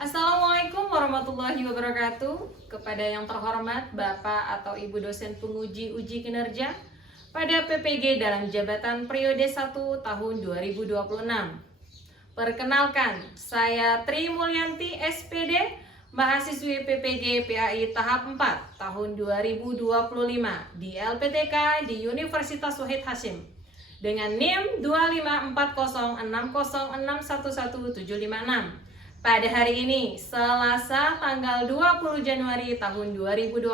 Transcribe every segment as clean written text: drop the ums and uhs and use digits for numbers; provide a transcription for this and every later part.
Assalamualaikum warahmatullahi wabarakatuh. Kepada yang terhormat Bapak atau Ibu dosen penguji uji kinerja pada PPG dalam jabatan periode 1 tahun 2026. Perkenalkan, saya Tri Mulyanti SPD, mahasiswi PPG PAI tahap 4 tahun 2025 di LPTK di Universitas Wahid Hasyim dengan NIM 25406061176. Pada hari ini, Selasa tanggal 20 Januari tahun 2026,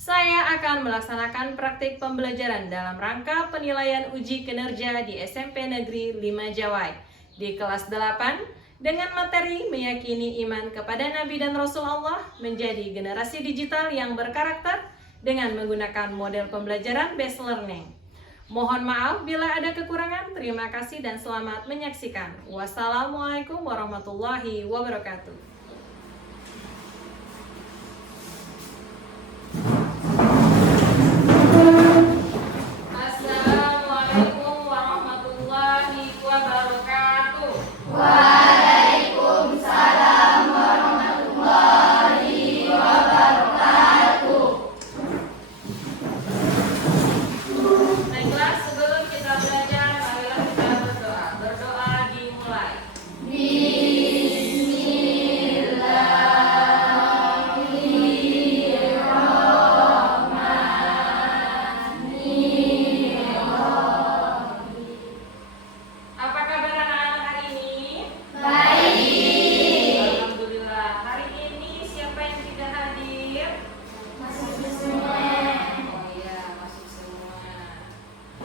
saya akan melaksanakan praktik pembelajaran dalam rangka penilaian uji kinerja di SMP Negeri 5 Jawai di kelas 8 dengan materi meyakini iman kepada Nabi dan Rasul Allah menjadi generasi digital yang berkarakter dengan menggunakan model pembelajaran based learning. Mohon maaf bila ada kekurangan. Terima kasih dan selamat menyaksikan. Wassalamualaikum warahmatullahi wabarakatuh. Assalamualaikum warahmatullahi wabarakatuh. Waalaikumsalam warahmatullahi wabarakatuh. Baiklah, sebelum kita belajar, marilah kita berdoa. Berdoa dimulai. Apa kabar anak-anak hari ini? Baik. Alhamdulillah. Hari ini siapa yang tidak hadir? Masuk semua. Oh iya, masuk semua.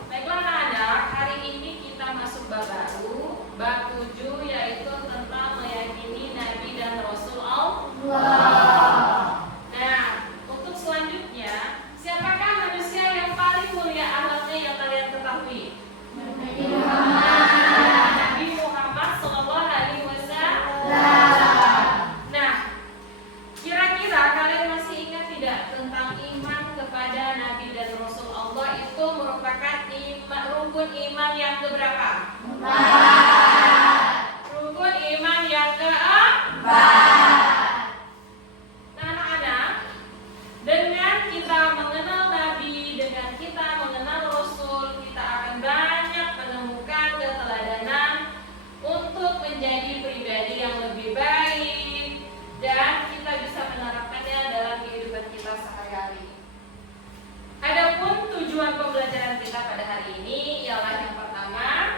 Baiklah anak-anak, hari ini kita masuk bab baru, bab 7, yaitu tentang meyakini Nabi dan Rasul Allah. Nah, untuk selanjutnya, siapakah manusia yang paling mulia akhlaknya yang kalian ketahui? Nabi Muhammad Sallallahu Alaihi Wasallam. Nah, kira-kira kalian masih ingat tidak tentang iman kepada Nabi dan Rasul Allah itu merupakan rukun iman yang keberapa? Rukun iman yang keempat. Nah, anak-anak, dengan kita mengenal Nabi, dengan kita mengenal Rasul, kita akan banyak menemukan keteladanan untuk menjadi pribadi yang lebih baik dan kita bisa menerapkannya dalam kehidupan kita sehari-hari. Adapun tujuan pembelajaran kita pada hari ini ialah yang pertama,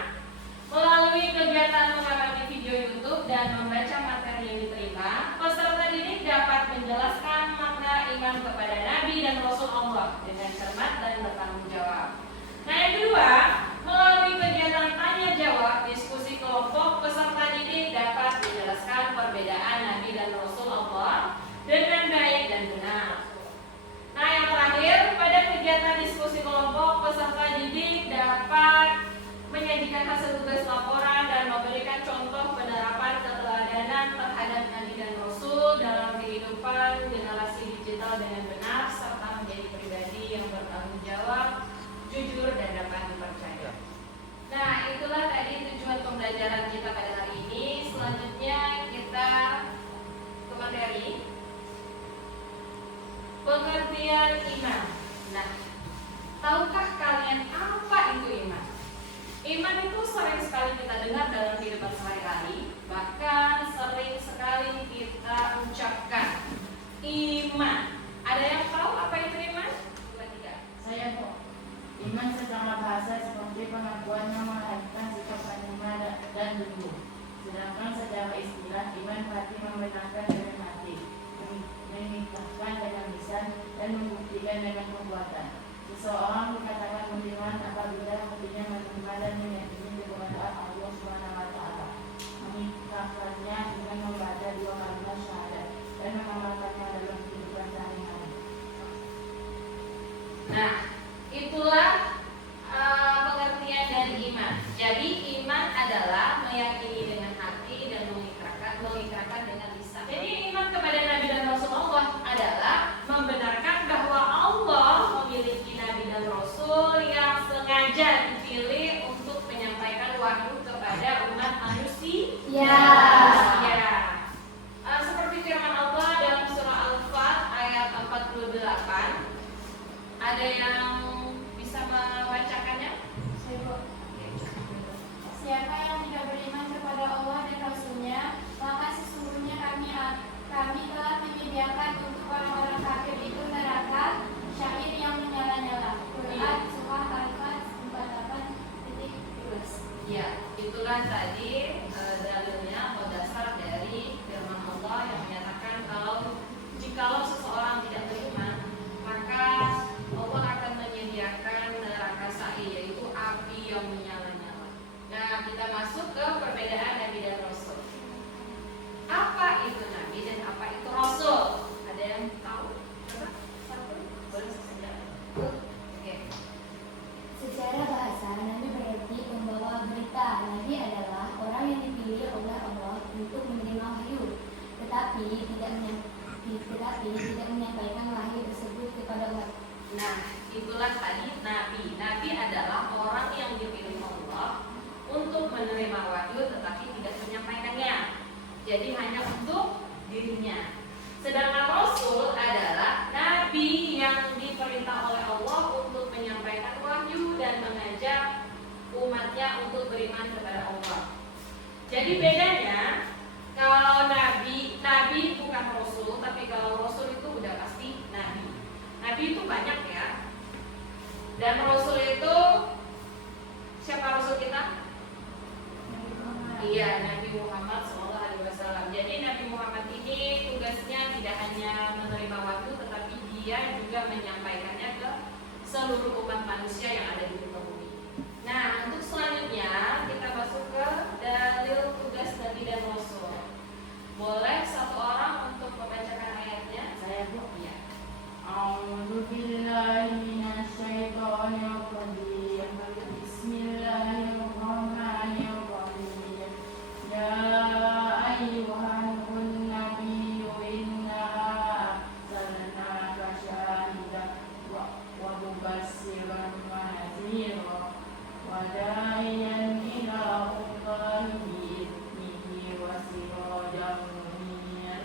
melalui kegiatan mengamati video YouTube dan membaca materi yang diterima, peserta didik dapat menjelaskan makna iman kepada Nabi dan Rasul Allah dengan cermat dan bertanggung jawab. Nah, yang kedua, melalui kegiatan tanya jawab, diskusi kelompok, peserta didik dapat menjelaskan perbedaan Nabi dan Rasul Allah dengan baik dan benar. Nah, yang terakhir, pada kegiatan diskusi kelompok, peserta didik dapat menyajikan hasil tugas laporan dan memberikan contoh penerapan keteladanan terhadap Nabi dan Rasul dalam kehidupan generasi digital dengan benar serta menjadi pribadi yang bertanggung jawab, jujur dan dapat dipercaya. Nah, itulah tadi tujuan pembelajaran kita pada hari ini. Selanjutnya kita ke materi pengertian iman. Nah, tahukah kalian apa itu iman? Iman itu sering sekali kita dengar dalam kehidupan sehari-hari, bahkan sering sekali kita ucapkan iman. Ada yang tahu apa itu iman? Saya kok. Iman secara bahasa seperti pengakuan yang melahirkan sikap menerima dan tunduk. Sedangkan secara istilah iman berarti membenarkan dengan hati, mengikrarkan dengan lisan dan membuktikan dengan perbuatan. Seseorang dikatakan beriman apabila hatinya menerima dan meyakini keberadaan Allah SWT, mengikrarkannya dengan membaca 2 kalimat syahadat dan mengamalkannya dalam kehidupan sehari-hari. Nah, itulah pengertian dari iman. Jadi iman adalah meyakini dengan hati dan mengikrarkan dengan lisan. Jadi iman kepada Nabi dan Rasul Allah adalah membenarkan bahwa Allah memiliki Nabi dan Rasul yang sengaja dipilih untuk menyampaikan Ya, itulah tadi dalilnya atau dasar dari firman Allah yang menyatakan jikalau seseorang tidak beriman, maka Allah akan menyediakan neraka sa'i, yaitu api yang menyala-nyala. Nah, kita masuk ke perbedaan Nabi dan Rasul. Apa itu Nabi dan apa itu Rasul? Ada yang tahu? Coba satu, boleh saja. Oke. Secara bahasa, Nabi berarti pembawa berita. Nabi adalah orang yang dipilih oleh Allah untuk menerima wahyu, tetapi tidak menyampaikan wahyu tersebut kepada umat. Nah, itulah tadi Nabi. Nabi adalah orang yang dipilih Allah untuk menerima wahyu tetapi tidak menyampaikannya. Jadi hanya untuk dirinya. Sedangkan Rasul adalah Nabi yang diperintah oleh Allah untuk menyampaikan wahyu dan mengajak umatnya untuk beriman kepada Allah. Jadi bedanya, kalau Nabi bukan Rasul, tapi kalau Rasul itu udah pasti Nabi. Nabi itu banyak ya. Dan Rasul itu siapa Rasul kita? Iya, Nabi Muhammad SAW. Jadi Nabi Muhammad ini tugasnya tidak hanya menerima wahyu, tetapi dia juga menyampaikannya ke seluruh umat manusia yang ada di muka bumi. Nah, untuk selanjutnya kita masuk ke dalil tugas Nabi dan Rasul. Boleh satu orang untuk membacakan ayatnya? Saya Bu. Iya. A'udzu billahi minasyaitonir rajim. Bismillahirrahmanirrahim. Ya ayyuhan nabiyyu inna arsalnaka syahidan wa mubasyshiran wa nadhira wa da'iyan ila Allahi bi'idnihi wa sirajan munir.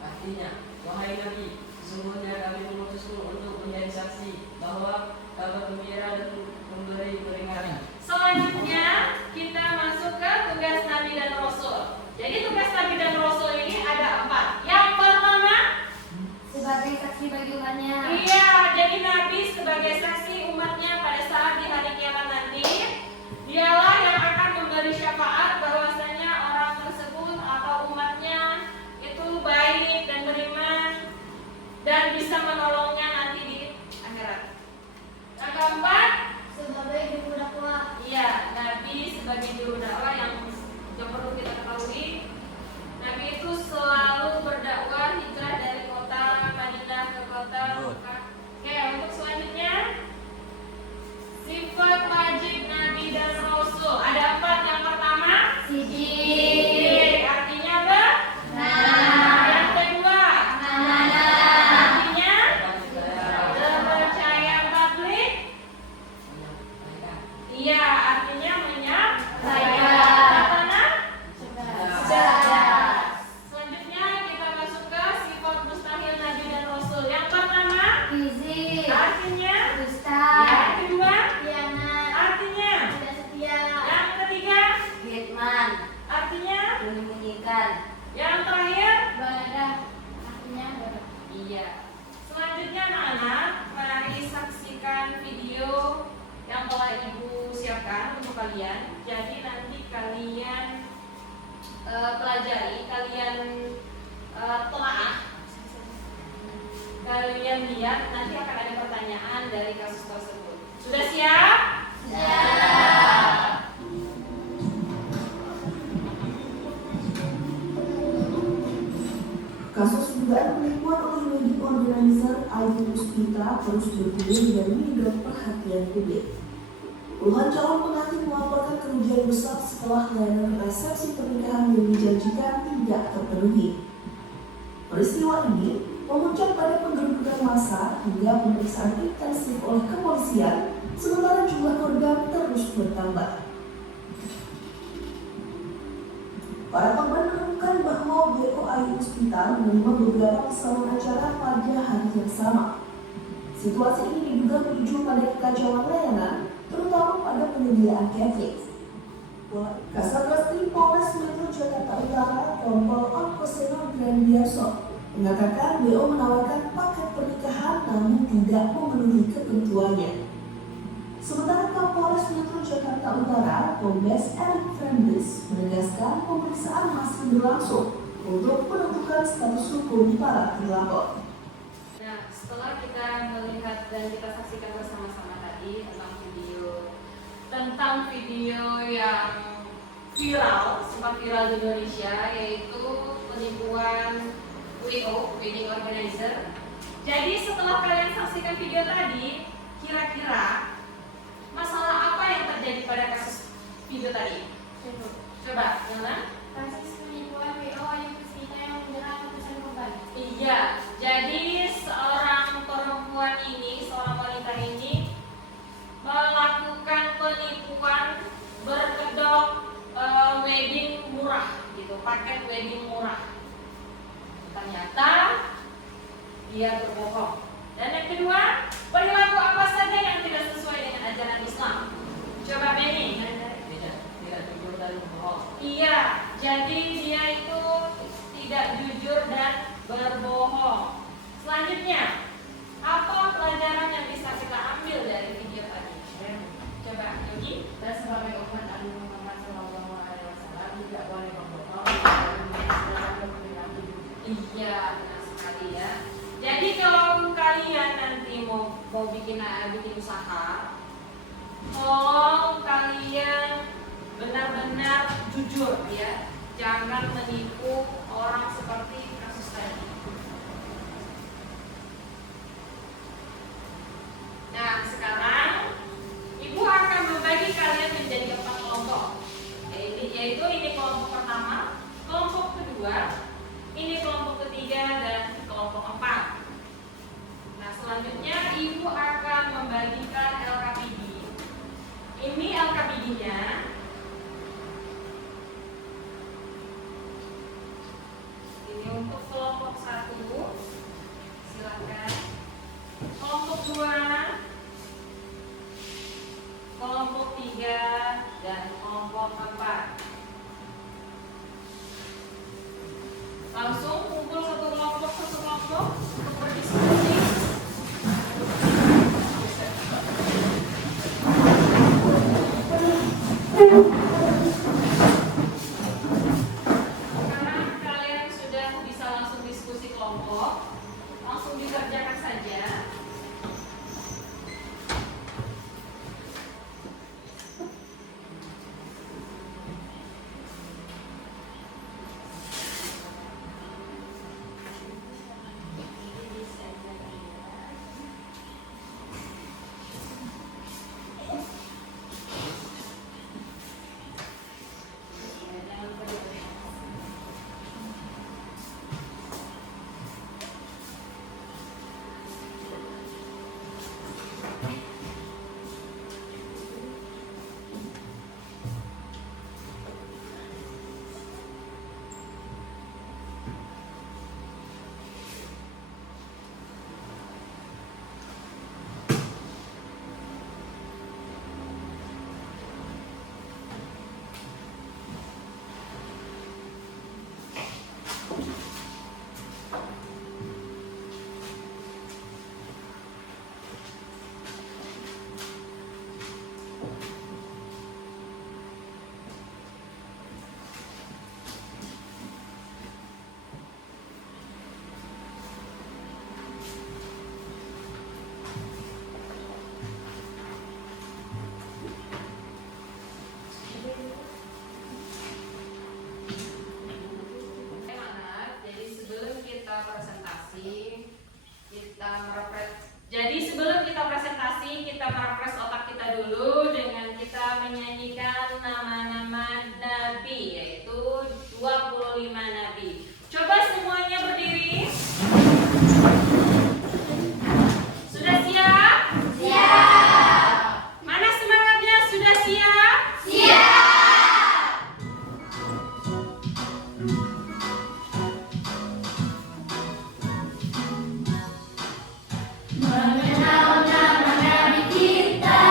Artinya, wahai Nabi, sesungguhnya kami mengutusmu untuk menjadi saksi bahwa kabar gembira dan memberi peringatan. Selanjutnya kita masuk ke tugas Nabi dan Rasul. Jadi tugas Nabi dan Rasul ini ada 4. Yang pertama, Sebagai saksi bagi umatnya. iya, jadi Nabi sebagai saksi umatnya pada saat di hari kiamat nanti, dialah yang akan memberi syafaat bahwasanya orang tersebut atau umatnya itu baik dan beriman dan bisa menolongnya nanti di akhirat. Yang keempat, Sebagai juru dakwah. iya, Nabi sebagai juru dakwah yang perlu kita ketahui, Nabi itu selalu berdakwah hijrah dari kota Madinah ke kota Mekah. Oke, untuk selanjutnya sifat wajib Nabi dan Rasul ada 4. Yang pertama, Sidik. artinya apa? Nah. Yang kedua, artinya terpercaya publik. Iya, artinya menyampaikan. Selanjutnya kita masuk ke sifat mustahil Nabi dan Rasul. Yang pertama, Fizik. artinya. Dusta. Yang kedua, Khianat. artinya. Tidak setia. Yang ketiga, Hitman. artinya. Menyembunyikan. Yang terakhir, Baladah. Artinya bodoh. iya. Selanjutnya anak-anak, mari saksikan video yang telah Ibu siapkan untuk kalian. Jadi nanti kalian pelajari, kalian telaah, kalian lihat, nanti akan ada pertanyaan dari kasus tersebut. Sudah siap? Siap. Kasus dugaan penipuan oleh wedding organizer Ayu Puspita terus bergulir dan menyedot perhatian publik. Puluhan calon pengantin melaporkan kerugian besar setelah layanan resepsi pernikahan yang dijanjikan tidak terpenuhi. Peristiwa ini memuncak pada penggerbekan massa hingga pemeriksaan intensif oleh kepolisian, sementara jumlah korban terus bertambah. Para korban menemukan bahwa WO Ayu Puspita menerima beberapa pesanan acara pada hari yang sama. Situasi ini diduga berujung pada kekacauan layanan, terutama pada penyediaan catering. Kasat Reskrim Polres Metro Jakarta Utara, Kompol Arkoseno Grandiaso, mengatakan BO menawarkan paket pernikahan namun tidak memenuhi ketentuannya. Sementara Kapolres Metro Jakarta Utara, Kombes Erick Fernandes, menegaskan pemeriksaan masih berlangsung untuk menentukan status hukum para terlapor. Nah, setelah kita melihat dan kita saksikan bersama-sama tadi tentang video yang viral, sempat viral di Indonesia, yaitu penipuan WO, Wedding Organizer. Jadi setelah kalian saksikan video tadi, kira-kira masalah apa yang terjadi pada kasus video tadi? Coba, Yana? Kasus penipuan WO Ayu Puspita yang menyerang ratusan korban. Iya, jadi seorang perempuan ini, seorang wanita ini melakukan penipuan berkedok wedding murah, gitu, paket wedding murah. Ternyata dia berbohong. Dan yang kedua, perilaku apa saja yang tidak sesuai dengan ajaran Islam? Coba Benny. Tidak jujur dan berbohong. Iya, jadi dia itu tidak jujur dan berbohong. Selanjutnya, apa pelajaran yang bisa kita ambil dari video tadi? Coba Yogi. Dan sebagai umat Nabi Muhammad SAW tidak boleh berbohong. Iya, benar sekali ya. Jadi kalau kalian nanti mau bikin usaha, tolong kalian benar-benar jujur ya. Jangan menipu orang seperti kasus tadi. Nah, sekarang Ibu akan membagi kalian menjadi 4 kelompok. Yaitu ini kelompok pertama, kelompok kedua, ini kelompok ketiga, dan kelompok 4. Nah, selanjutnya Ibu akan membagikan LKPD. Ini LKPD-nya. Ini untuk kelompok 1. Silakan. Kelompok 2, kelompok 3, dan kelompok 4. Langsung kumpul satu kelompok untuk berdiskusi. Sekarang kalian sudah bisa langsung diskusi kelompok, langsung dikerjakan saja. presentasi, kita merefresh otak kita dulu dengan kita menyanyikan nama-nama nabi, yaitu 25 nabi. Coba semuanya berdiri. Sudah siap? Siap. Mana semangatnya? Sudah siap? Siap. Mengenal nama Nabi kita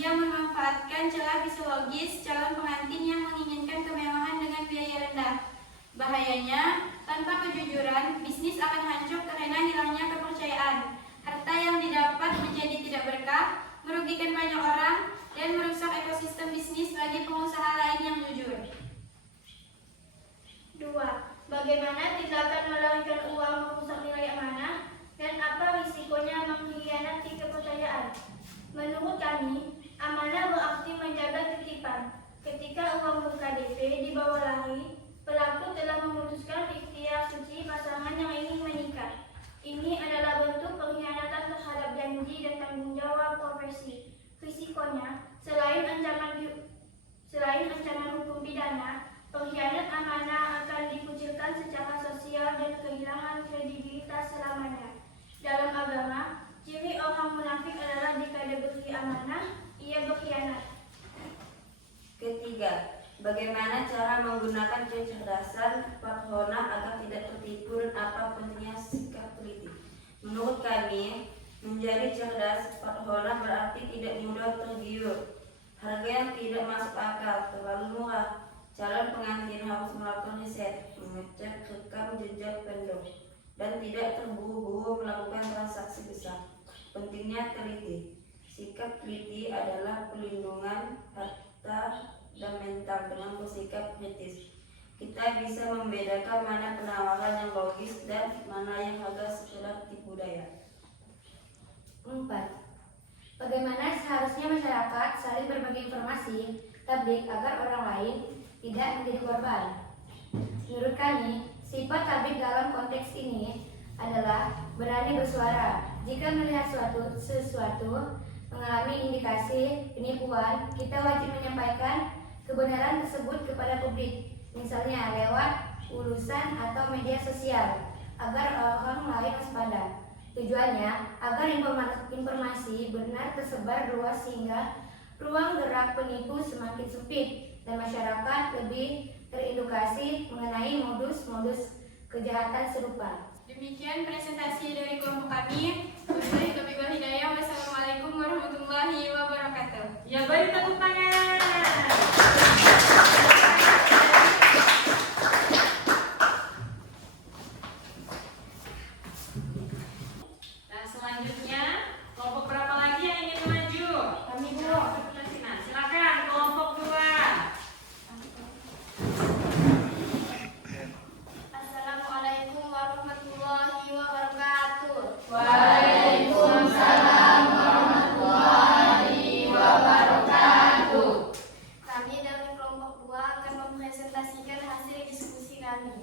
Dia memanfaatkan celah fisiologis calon pengantin yang menginginkan kemewahan dengan biaya rendah. Bahayanya, tanpa kejujuran, bisnis akan hancur karena hilangnya kepercayaan. Harta yang didapat menjadi tidak berkah, merugikan banyak orang, dan merusak ekosistem bisnis bagi pengusaha lain yang jujur. 2. Bagaimana tindakan melarikan uang merusak nilai amanah dan apa risikonya mengkhianati kepercayaan? Menurut kami, amanah berarti menjaga titipan. Ketika uang muka DP dibawa lari, pelaku telah memutuskan ikhtiar suci pasangan yang ingin menikah. Ini adalah bentuk pengkhianatan terhadap janji dan tanggung jawab profesi. Risikonya, selain ancaman hukum pidana, pengkhianat amanah akan dikucilkan secara sosial dan kehilangan kredibilitas selamanya. Dalam agama, ciri orang munafik adalah jika diberi amanah, ia berkhianat. Ketiga, bagaimana cara menggunakan kecerdasan Farhona agar tidak tertipu dan apa pentingnya sikap teliti? Menurut kami, menjadi cerdas Farhona berarti tidak mudah tergiur. Harga yang tidak masuk akal, terlalu murah. Calon pengantin harus melakukan riset, mengecek rekam jejak vendor, dan tidak terburu-buru melakukan transaksi besar. Pentingnya teliti. Sikap teliti adalah pelindungan harta dan mental dengan bersikap kritis. Kita bisa membedakan mana penawaran yang logis dan mana yang agak sekedar tipu daya. 4. Bagaimana seharusnya masyarakat saling berbagi informasi tablik agar orang lain tidak menjadi korban? Menurut kami, sifat tablik dalam konteks ini adalah berani bersuara. Jika melihat sesuatu mengalami indikasi penipuan, kita wajib menyampaikan kebenaran tersebut kepada publik, misalnya lewat urusan atau media sosial, agar orang lain waspada. Tujuannya agar informasi benar tersebar luas sehingga ruang gerak penipu semakin sempit dan masyarakat lebih teredukasi mengenai modus-modus kejahatan serupa. Demikian presentasi dari kelompok kami. Wabillahi taufiq wal hidayah. Wassalamualaikum warahmatullahi wabarakatuh. Ya, beri tepuk tangan. Nah, selanjutnya kelompok berapa lagi yang ingin maju? Kami dulu. Nah, silakan kelompok 2. Assalamualaikum warahmatullahi wabarakatuh. Waalaikumsalam warahmatullahi wabarakatuh. Kami dari kelompok 2 akan mempresentasikan hasil diskusi kami.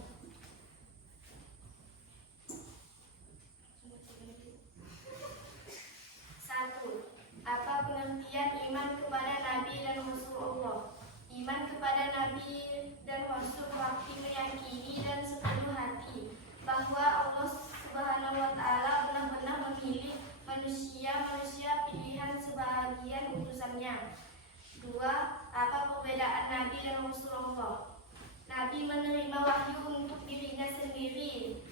1. Apa pengertian iman kepada Nabi dan Rasulullah? Iman kepada Nabi dan Rasul berarti meyakini dan sepenuh hati bahwa Allah Subhanahu wa Ta'ala benar-benar memilih manusia pilihan sebagian utusannya. 2. Apa perbedaan Nabi dan Rasulullah? Nabi menerima wahyu untuk dirinya sendiri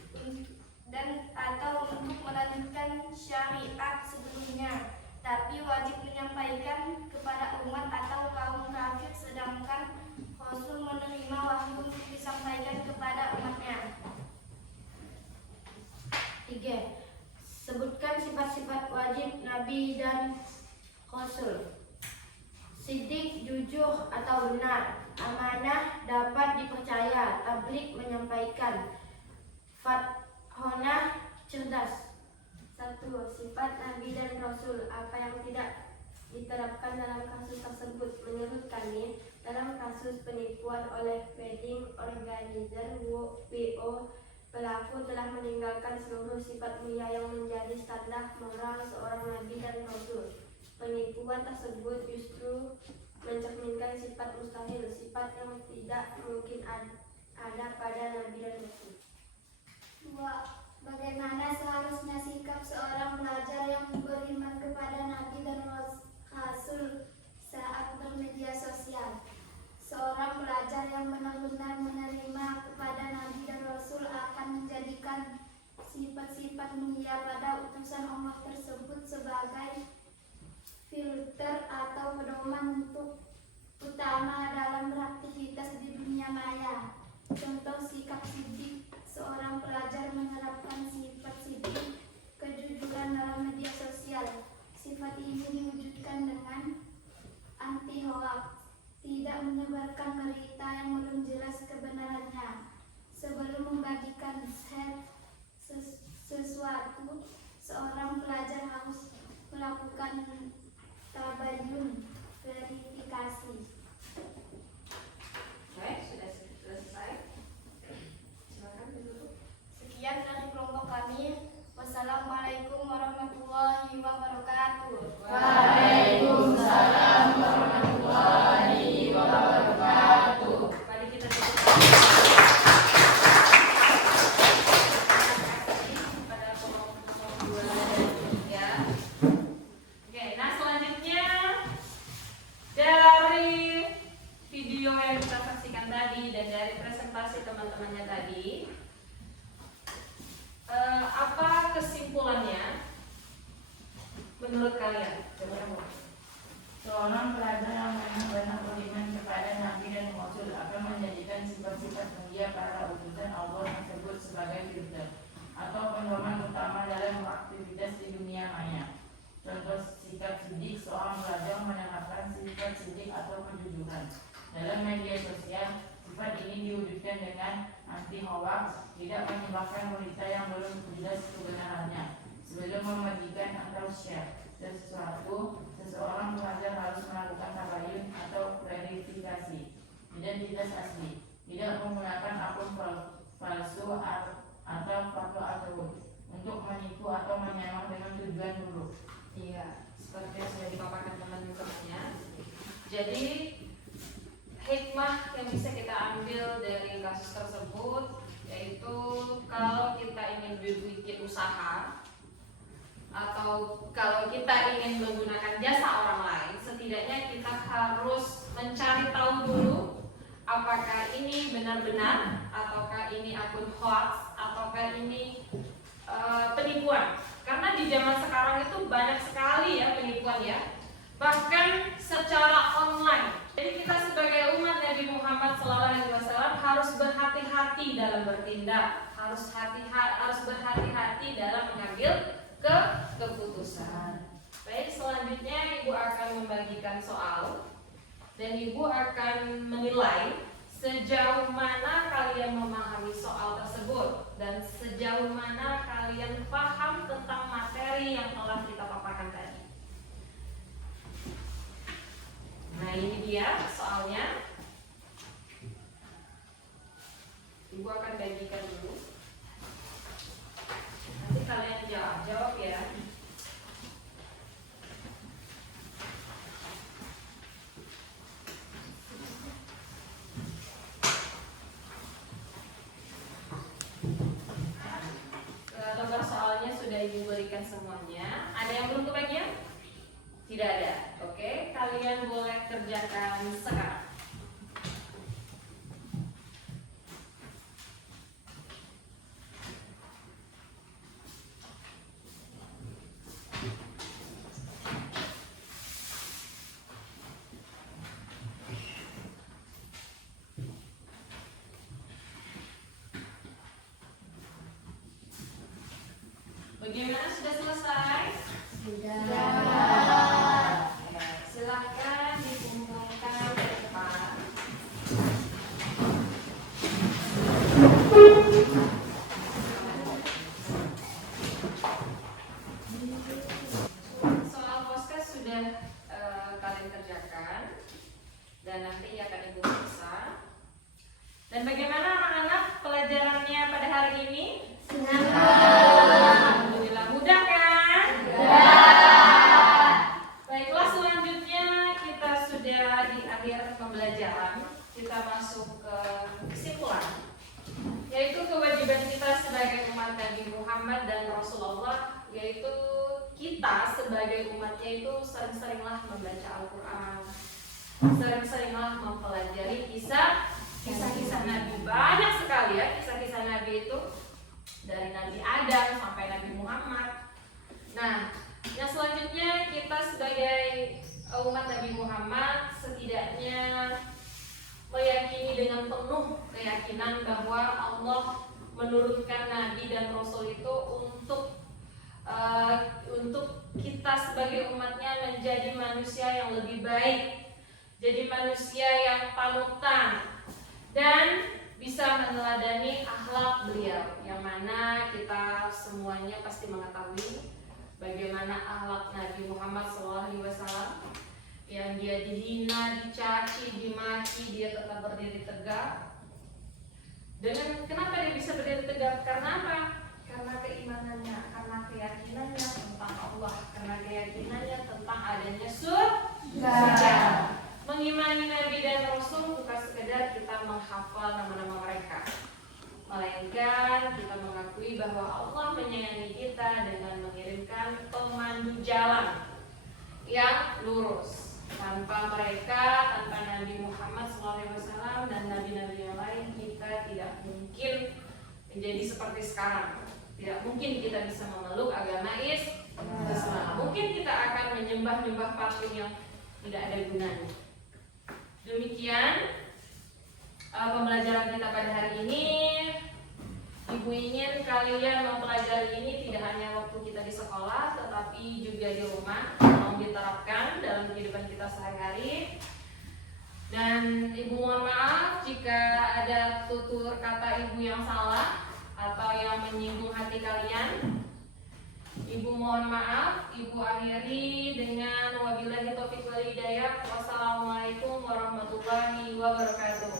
dan atau untuk melanjutkan syariat sebelumnya, tapi wajib menyampaikan kepada umat atau kaum kafir, sedangkan Rasul menerima wahyu untuk disampaikan kepada umatnya. 3. Sebutkan sifat-sifat wajib Nabi dan Rasul. Sidik, jujur atau benar. Amanah, dapat dipercaya. Tablik, menyampaikan. Farhona, cerdas. 1. Sifat Nabi dan Rasul. Apa yang tidak diterapkan dalam kasus tersebut? Menurut kami, dalam kasus penipuan oleh wedding organizer WO, pelaku telah meninggalkan seluruh sifat mulia yang menjadi standar moral seorang Nabi dan Rasul. Penipuan tersebut justru mencerminkan sifat mustahil, sifat yang tidak mungkin ada pada Nabi dan Rasul. 2. Bagaimana seharusnya sikap seorang pelajar yang beriman kepada Nabi dan Rasul saat bermedia sosial? Seorang pelajar yang benar-benar menerima kepada Nabi dan Rasul akan menjadikan sifat-sifat mulia pada utusan Allah tersebut sebagai filter atau sifat ini diwujudkan dengan anti hoax, tidak menyebarkan berita yang belum jelas kebenarannya. Sebelum membagikan sesuatu, seorang pelajar harus melakukan tabayun, verifikasi. Baik, sudah selesai. Silakan ditutup. Sekian dari kelompok kami. Wassalamualaikum warahmatullahi wabarakatuh. Waalaikumsalam warahmatullahi wabarakatuh. Mari kita tutup pada kelompok 2 dan 3. Oke, nah selanjutnya dari video yang kita saksikan tadi dan dari presentasi teman-temannya tadi, apa kesimpulannya menurut kalian? Coba. Seorang pelajar yang benar-benar beriman kepada Nabi dan Rasul akan menjadikan sifat-sifat mulia para utusan Allah tersebut sebagai filter atau pedoman utama dalam aktivitas di dunia maya. Contoh sikap sidik, seorang pelajar menerapkan sifat sidik atau kejujuran. Dalam media sosial, sifat ini diwujudkan dengan anti hoax, tidak menyebarkan berita yang belum jelas kebenarannya. Sebelum membagikan atau share sesuatu, seseorang pelajar harus melakukan tabayun atau verifikasi identitas asli, tidak menggunakan akun palsu atau foto akun untuk menipu atau menyamar dengan tujuan buruk. Iya, seperti yang sudah dipaparkan teman-temannya. Jadi hikmah yang bisa kita ambil dari kasus tersebut yaitu kalau kita ingin bikin usaha atau kalau kita ingin menggunakan jasa orang lain, setidaknya kita harus mencari tahu dulu apakah ini benar-benar ataukah ini akun hoax ataukah ini penipuan. Karena di zaman sekarang itu banyak sekali ya penipuan ya, bahkan secara online. Jadi kita sebagai umat Nabi Muhammad SAW harus berhati-hati dalam bertindak, harus berhati-hati dalam mengambil keputusan. Baik, selanjutnya Ibu akan membagikan soal dan Ibu akan menilai sejauh mana kalian memahami soal tersebut dan sejauh mana kalian paham tentang materi yang telah kita paparkan tadi. Nah, ini dia soalnya. Ibu akan bagikan dulu. Nanti kalian jawab ya. Lembar soalnya sudah Ibu berikan semuanya. Ada yang belum kebagian? Tidak ada. Oke, kalian boleh kerjakan sekarang. Bagaimana, sudah selesai? Sudah. Ya, silakan dikumpulkan ke depan. Soal podcast sudah kalian kerjakan dan nanti akan Ibu periksa. Dan bagaimana anak-anak pelajarannya pada hari ini? Alhamdulillah, mudah kan? Baiklah, selanjutnya kita sudah di akhir pembelajaran. Kita masuk ke kesimpulan, yaitu kewajiban kita sebagai umat Nabi Muhammad dan Rasulullah, yaitu kita sebagai umatnya itu sering-seringlah membaca Al-Quran, sering-seringlah mempelajari kisah-kisah Nabi. Banyak sekali ya kisah-kisah Nabi itu, dari Nabi Adam sampai Nabi Muhammad. Nah, yang selanjutnya kita sebagai umat Nabi Muhammad setidaknya meyakini dengan penuh keyakinan bahwa Allah menurunkan Nabi dan Rasul itu untuk kita sebagai umatnya menjadi manusia yang lebih baik, jadi manusia yang panutan dan bisa meneladani akhlak beliau, yang mana kita semuanya pasti mengetahui bagaimana akhlak Nabi Muhammad SAW, yang dia dihina, dicaci, dimaki, dia tetap berdiri tegak. Dengan kenapa dia bisa berdiri tegak? Karena apa? Karena keimanannya, karena keyakinannya tentang Allah, karena keyakinannya tentang adanya surga. Mengimani Nabi dan Rasul bukan sekedar kita menghafal nama-nama mereka, melainkan kita mengakui bahwa Allah menyayangi kita dengan mengirimkan pemandu jalan yang lurus. Tanpa mereka, tanpa Nabi Muhammad SAW dan nabi-nabi yang lain, kita tidak mungkin menjadi seperti sekarang. Tidak mungkin kita bisa memeluk agama Islam. Mungkin kita akan menyembah-nyembah patung yang tidak ada gunanya. Demikian pembelajaran kita pada hari ini. Ibu ingin kalian mempelajari ini tidak hanya waktu kita di sekolah, tetapi juga di rumah, mau diterapkan dalam kehidupan kita sehari-hari. Dan ibu mohon maaf jika ada tutur kata ibu yang salah atau yang menyinggung hati kalian. Ibu mohon maaf, ibu akhiri dengan wabillahi taufiq wal hidayah. Wassalamualaikum warahmatullahi wabarakatuh.